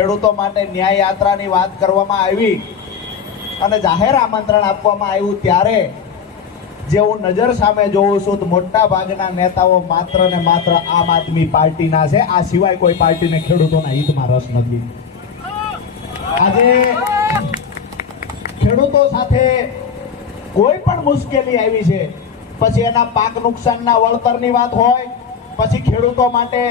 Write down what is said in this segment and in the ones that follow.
ખેડૂતો માટે ન્યાય યાત્રાની વાત કરવામાં આવી અને જાહેર આમંત્રણ આપવામાં આવ્યું ત્યારે જે હું નજર સામે જોઉં છું તો મોટા ભાગના નેતાઓ માત્ર ને માત્ર આમ આદમી પાર્ટીના છે. આ સિવાય કોઈ પાર્ટીને ખેડૂતોના હિતમાં રસ નથી. આજે ખેડૂતો સાથે કોઈ પણ મુશ્કેલી આવી છે, પછી એના પાક નુકસાનના વળતરની વાત હોય, પછી ખેડૂતો માટે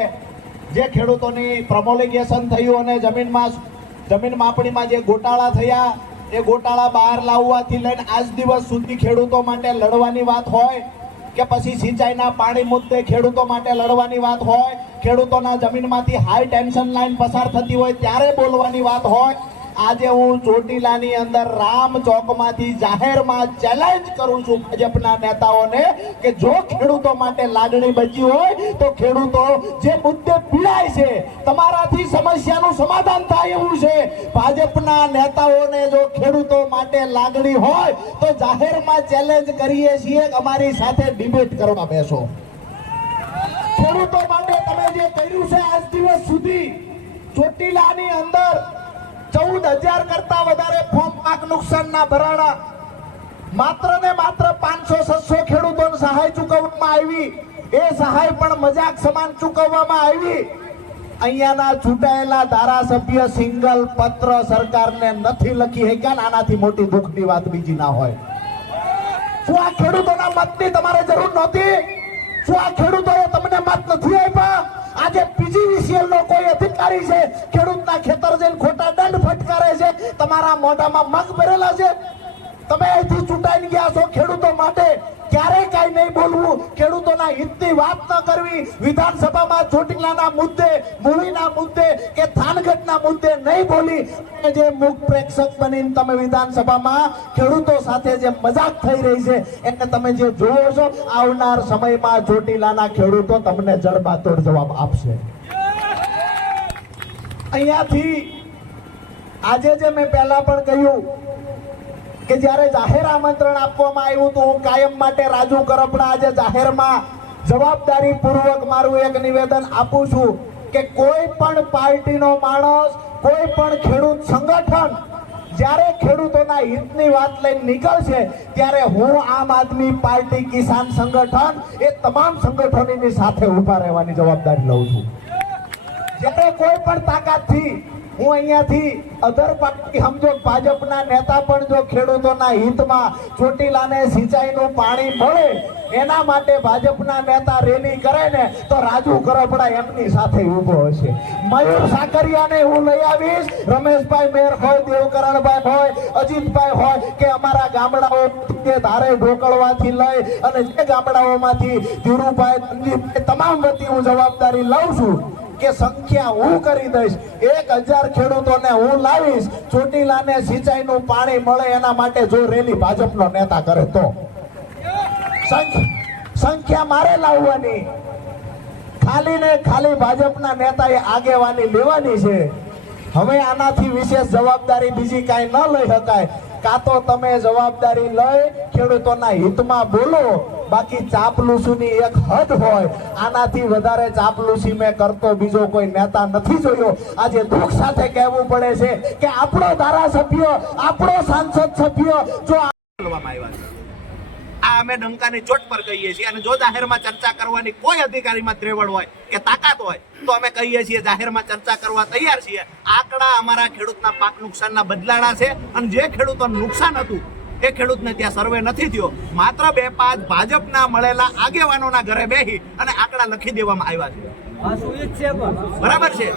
જે ખેડૂતોની પ્રમોલિગેશન થયું અને જમીન માપણીમાં જે ગોટાળા થયા એ ગોટાળા બહાર લાવવાથી લઈને આજ દિવસ સુધી ખેડૂતો માટે લડવાની વાત હોય, કે પછી સિંચાઈના પાણી મુદ્દે ખેડૂતો માટે લડવાની વાત હોય, ખેડૂતોના જમીનમાંથી હાઈ ટેન્શન લાઈન પસાર થતી હોય ત્યારે બોલવાની વાત હોય, આજે હું ચોટીલાની અંદર રામ ચોકમાંથી જાહેરમાં ચેલેન્જ કરું છું ભાજપના નેતાઓને કે જો ખેડૂતો માટે લાગણી બચી હોય તો ખેડૂતો જે મુદ્દે પીડાય છે, તમારાથી સમસ્યાનું સમાધાન થાય એવું છે, ભાજપના નેતાઓને જો ખેડૂતો માટે લાગણી હોય તો જાહેરમાં ચેલેન્જ કરીએ છીએ, અમારી સાથે ડિબેટ કરવા બેસો. ખેડૂતો માટે તમે જે કર્યું છે આજ દિવસ સુધી ચોટીલાની અંદર 14,000 કરતા વધારે ફોર્મ પાક નુકસાનના ભરાણા, માત્ર ને માત્ર 500-600 ખેડૂતોને સહાય ચૂકવવામાં આવી. એ સહાય પણ મજાક સમાન ચૂકવવામાં આવી. અહીંયાના ચૂંટાયેલા ધારાસભ્ય સિંગલ પત્ર સરકારને નથી લખી શક્યા. આનાથી મોટી દુઃખની વાત બીજી ના હોય. શું આ ખેડૂતોના મતની તમારે જરૂર નહોતી? શું આ ખેડૂતોએ તમને મત નથી આપ્યા? આજે પીજીવીસીએલ નો કોઈ અધિકારી છે ખેડૂતના ખેતર જઈને ખોટા દંડ ફટકારે છે, તમારા મોઢામાં મગ ભરેલા છે. તમે અહીંથી ચૂંટાઈ ગયા છો ખેડૂતો માટે, ક્યારે કાંઈ નહીં બોલવું, ખેડૂતોના હિતની વાત ન કરવી, વિધાનસભામાં ચોટીલાના મુદ્દે, મૂળીના મુદ્દે કે થાનગઢના મુદ્દે નહીં બોલી, જે મૂક પ્રેક્ષક બનીને તમે વિધાનસભામાં ખેડૂતો સાથે જે મજાક થઈ રહી છે એને તમે જે જોવો છો, આવનાર સમયમાં ચોટીલાના ખેડૂતો તમને જડબાતોડ જવાબ આપશે. અહીંયાથી આજે જે મેં પહેલા પણ કહ્યું કે જ્યારે જાહેર આમંત્રણ આપવામાં આવ્યું તો હું કાયમ માટે રાજુ કરપડા આજે જાહેરમાં જવાબદારી પૂર્વક મારું એક નિવેદન આપું છું કે કોઈ પણ પાર્ટીનો માણસ, કોઈ પણ ખેડૂત સંગઠન જ્યારે ખેડૂતોના હિતની વાત લઈને નીકળશે ત્યારે હું આમ આદમી પાર્ટી કિસાન સંગઠન એ તમામ સંગઠનોની સાથે ઉભા રહેવાની જવાબદારી લઉં છું. જ્યારે કોઈ પણ તાકાતથી હું અહીંયાથી અધર પાર્ટી સમજો ભાજપના નેતા પણ જો ખેડૂતોના હિતમાં ચોટીલાને સિંચાઈનું પાણી મળે એના માટે ભાજપના નેતા રેલી કરે ને તો રાજુ કરપડા એમની સાથે ઊભો હશે. મયુર સાકરિયાને હું લઈ આવીશ, રમેશભાઈ મેર હોય, દેવકરણભાઈ હોય, અજીતભાઈ હોય કે અમારા ગામડાઓ ધારે ઢોકળવાથી લઈ અને જે ગામડાઓમાંથી ધીરુભાઈ, સંદીપભાઈ તમામ વતી હું જવાબદારી લઉં છું કે સંખ્યા હું કરી દઈશ. 1,000 ખેડૂતોને હું લાવીશ, ચોટીલાને સિંચાઈનું પાણી મળે એના માટે જો રેલી ભાજપનો નેતા કરે તો સંખ્યા મારે લાવવાની, ખાલી ને ખાલી ભાજપના નેતાએ આગેવાની લેવાની છે. હવે આનાથી વિશેષ જવાબદારી બીજી કાંઈ ન લઈ શકાય. કાં તો તમે જવાબદારી લઈ ખેડૂતોના હિતમાં બોલો, બાકી ચાપલુસીની એક હદ હોય. આનાથી વધારે ચાપલુસી મેં કરતો બીજો કોઈ નેતા નથી જોયો. આજે દુઃખ સાથે કહેવું પડે છે કે આપણો ધારાસભ્ય, આપણો સાંસદ સભ્ય જો આ અમે ડંકાની ચોટ પર કહીએ છીએ અને જો જાહેરમાં ચર્ચા કરવાની કોઈ અધિકારીમાં ત્રેવડ હોય કે તાકાત હોય તો અમે કહીએ છીએ જાહેરમાં ચર્ચા કરવા તૈયાર છીએ. આંકડા અમારા ખેડૂતના પાક નુકસાનના બદલાડા છે અને જે ખેડૂતોનું નુકસાન હતું એ ખેડૂતને ત્યાં સર્વે નથી થયો. માત્ર 2-5 ભાજપના મળેલા આગેવાનોના ઘરે બેસી અને આંકડા લખી દેવામાં આવ્યા છે. બરાબર છે.